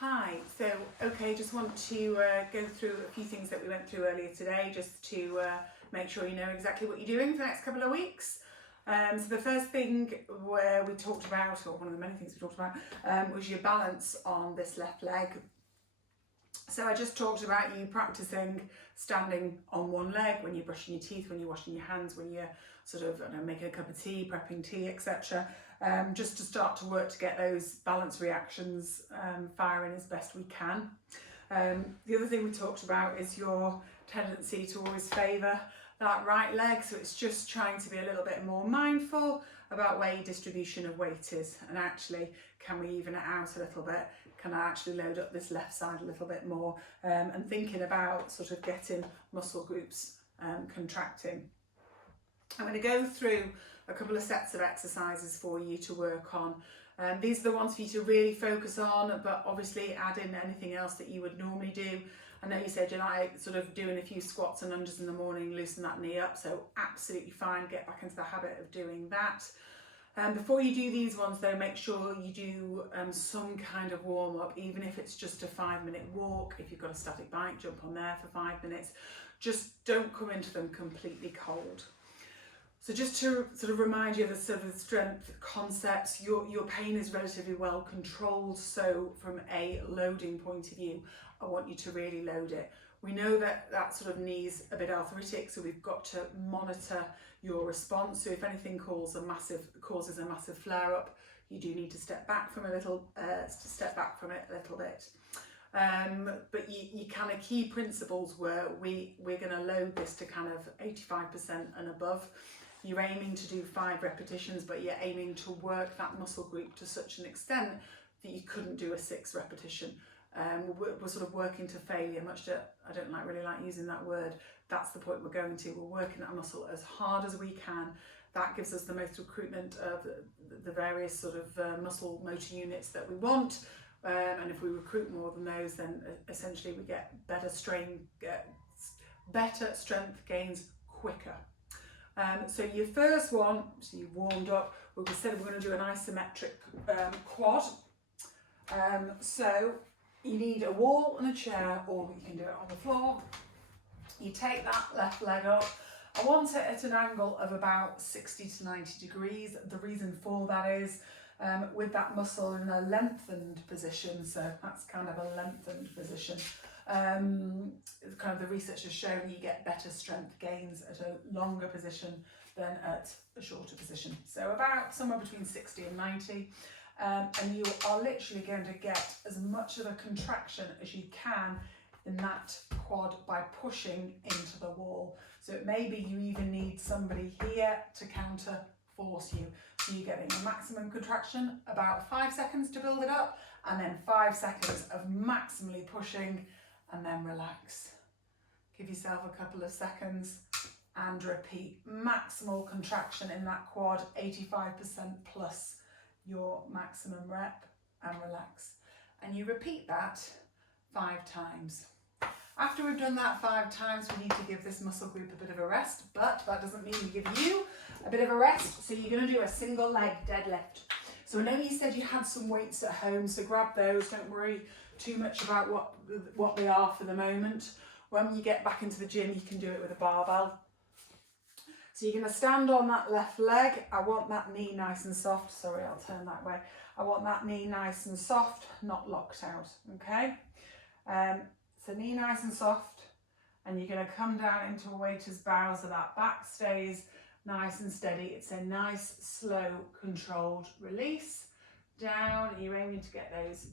Hi, okay, just want to go through a few things that we went through earlier today just to make sure you know exactly what you're doing for the next couple of weeks. So the first thing where we talked about, or one of the many things we talked about, was your balance on this left leg. So I just talked about you practicing standing on one leg when you're brushing your teeth, when you're washing your hands, when you're sort of making a cup of tea, prepping tea, etc. Just to start to work to get those balance reactions firing as best we can. The other thing we talked about is your tendency to always favour that right leg, so it's just trying to be a little bit more mindful about where your distribution of weight is, and actually can we even it out a little bit, can I actually load up this left side a little bit more, and thinking about sort of getting muscle groups contracting. I'm going to go through a couple of sets of exercises for you to work on. These are the ones for you to really focus on, but obviously add in anything else that you would normally do. I know you said you like sort of doing a few squats and lunges in the morning, loosen that knee up, so absolutely fine, get back into the habit of doing that. Before you do these ones though, make sure you do some kind of warm up, even if it's just a 5-minute walk. If you've got a static bike, jump on there for 5 minutes. Just don't come into them completely cold. So just to sort of remind you of the sort of strength concepts, your pain is relatively well controlled. So from a loading point of view, I want you to really load it. We know that that sort of knee's a bit arthritic, so we've got to monitor your response. So if anything causes a massive flare up, you do need to step back from it a little bit. But your kind of key principles were we're going to load this to kind of 85% and above. You're aiming to do 5 repetitions, but you're aiming to work that muscle group to such an extent that you couldn't do a 6 repetition. We're sort of working to failure, I don't really like using that word. That's the point we're going to. We're working that muscle as hard as we can. That gives us the most recruitment of the various sort of muscle motor units that we want. And if we recruit more than those, then essentially we get better strength gains quicker. So your first one, so you've warmed up, we said we're going to do an isometric quad. So you need a wall and a chair, or you can do it on the floor. You take that left leg up. I want it at an angle of about 60 to 90 degrees. The reason for that is with that muscle in a lengthened position, so that's kind of a lengthened position. Kind of the research has shown you get better strength gains at a longer position than at a shorter position. So about somewhere between 60 and 90. And you are literally going to get as much of a contraction as you can in that quad by pushing into the wall. So it may be you even need somebody here to counter force you. So you're getting a maximum contraction, about 5 seconds to build it up, and then 5 seconds of maximally pushing, and then relax. Give yourself a couple of seconds and repeat. Maximal contraction in that quad, 85% plus your maximum rep, and relax. And you repeat that 5 times. After we've done that 5 times, we need to give this muscle group a bit of a rest, but that doesn't mean we give you a bit of a rest. So you're going to do a single leg deadlift. So I know you said you had some weights at home, so grab those. Don't worry too much about what they are for the moment. When you get back into the gym, you can do it with a barbell. So you're going to stand on that left leg. I want that knee nice and soft. Sorry, I'll turn that way. I want that knee nice and soft, not locked out, okay? So knee nice and soft, and you're going to come down into a waiter's bow so that back stays nice and steady. It's a nice, slow, controlled release. Down, you're aiming to get those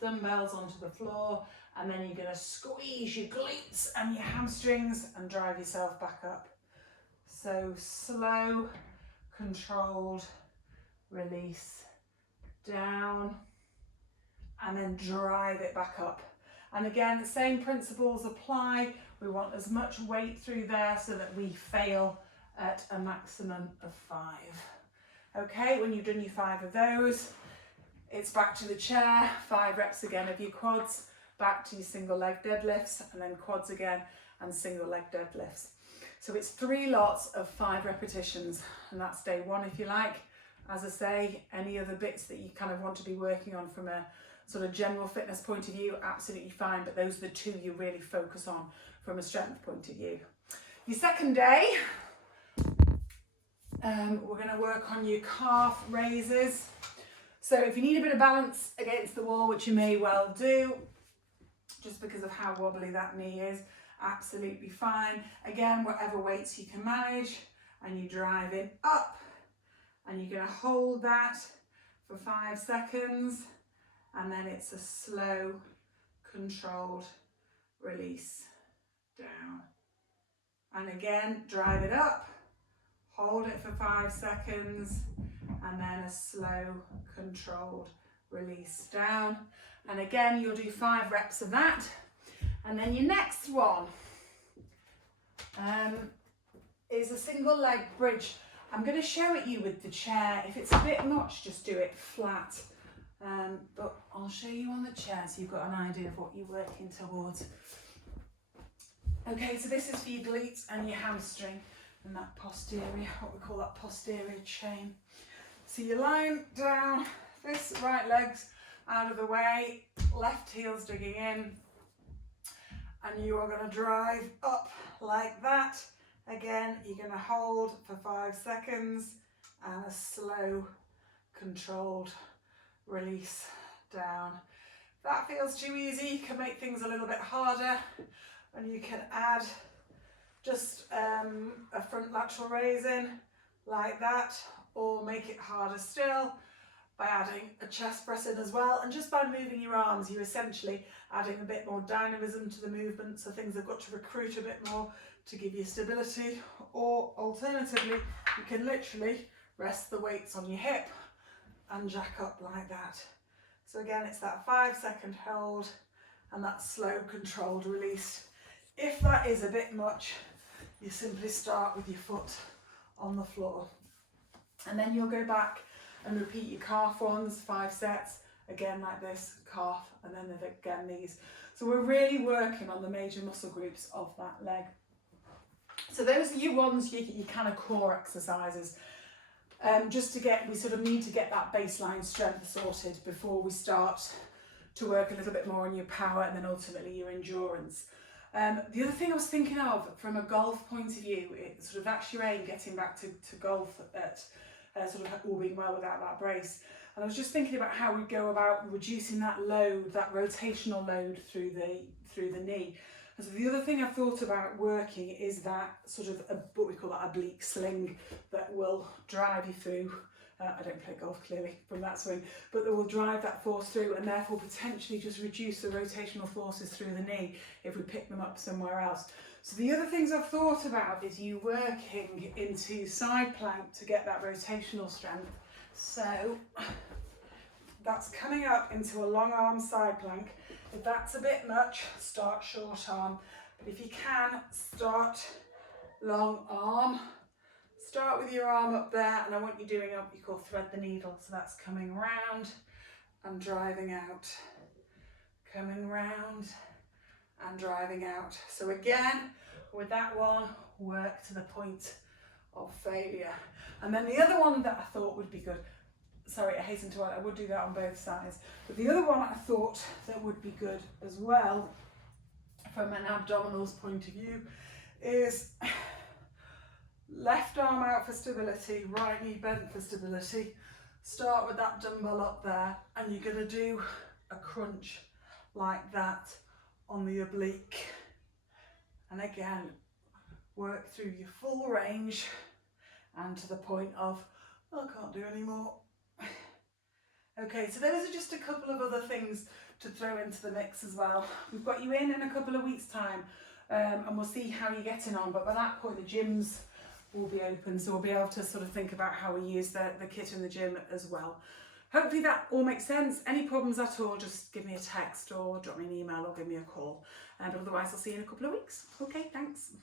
dumbbells onto the floor, and then you're going to squeeze your glutes and your hamstrings and drive yourself back up. So slow, controlled release, down, and then drive it back up. And again, the same principles apply. We want as much weight through there so that we fail at a maximum of 5. Okay, when you've done your 5 of those, it's back to the chair, 5 reps again of your quads, back to your single leg deadlifts, and then quads again and single leg deadlifts. So it's 3 lots of 5 repetitions, and that's day 1 if you like. As I say, any other bits that you kind of want to be working on from a sort of general fitness point of view, absolutely fine, but those are the two you really focus on from a strength point of view. Your second day, we're going to work on your calf raises. So if you need a bit of balance against the wall, which you may well do, just because of how wobbly that knee is, absolutely fine. Again, whatever weights you can manage, and you drive it up, and you're going to hold that for 5 seconds, and then it's a slow, controlled release down. And again, drive it up, hold it for 5 seconds, and then a slow, controlled release down. And again, you'll do 5 reps of that. And then your next one is a single leg bridge. I'm going to show it you with the chair. If it's a bit much, just do it flat. But I'll show you on the chair so you've got an idea of what you're working towards. Okay, so this is for your glutes and your hamstring and that posterior, what we call that posterior chain. So you're lying down, this right leg's out of the way, left heel's digging in, and you are going to drive up like that. Again, you're going to hold for 5 seconds and a slow, controlled release down. If that feels too easy, you can make things a little bit harder, and you can add just a front lateral raise in like that, or make it harder still by adding a chest press in as well. And just by moving your arms, you're essentially adding a bit more dynamism to the movement, so things have got to recruit a bit more to give you stability. Or alternatively, you can literally rest the weights on your hip and jack up like that. So again, it's that 5 second hold and that slow controlled release. If that is a bit much, you simply start with your foot on the floor. And then you'll go back and repeat your calf ones, 5 sets, again like this, calf, and then again these. So we're really working on the major muscle groups of that leg. So those are your ones, your kind of core exercises. Just to get, we sort of need to get that baseline strength sorted before we start to work a little bit more on your power and then ultimately your endurance. The other thing I was thinking of from a golf point of view, it's sort of that's your aim, getting back to golf at sort of all being well without that brace. And I was just thinking about how we go about reducing that load, that rotational load through the knee. And so the other thing I've thought about working is that sort of what we call that oblique sling that will drive you through. I don't play golf clearly from that swing, but that will drive that force through and therefore potentially just reduce the rotational forces through the knee if we pick them up somewhere else. So the other things I've thought about is you working into side plank to get that rotational strength. So that's coming up into a long arm side plank. If that's a bit much, start short arm. But if you can, start long arm. Start with your arm up there, and I want you doing what you call thread the needle. So that's coming round and driving out. Coming round and driving out. So again, with that one, work to the point of failure. And then the other one that I thought would be good, sorry, I hasten to add, I would do that on both sides, but the other one I thought that would be good as well from an abdominals point of view is left arm out for stability, right knee bent for stability. Start with that dumbbell up there, and you're going to do a crunch like that on the oblique. And again, work through your full range and to the point of, I can't do any more. Okay, so those are just a couple of other things to throw into the mix as well. We've got you in a couple of weeks' time, and we'll see how you're getting on. But by that point, the gyms will be open, so we'll be able to sort of think about how we use the kit in the gym as well. Hopefully that all makes sense. Any problems at all, just give me a text or drop me an email or give me a call. And otherwise, I'll see you in a couple of weeks. Okay, thanks.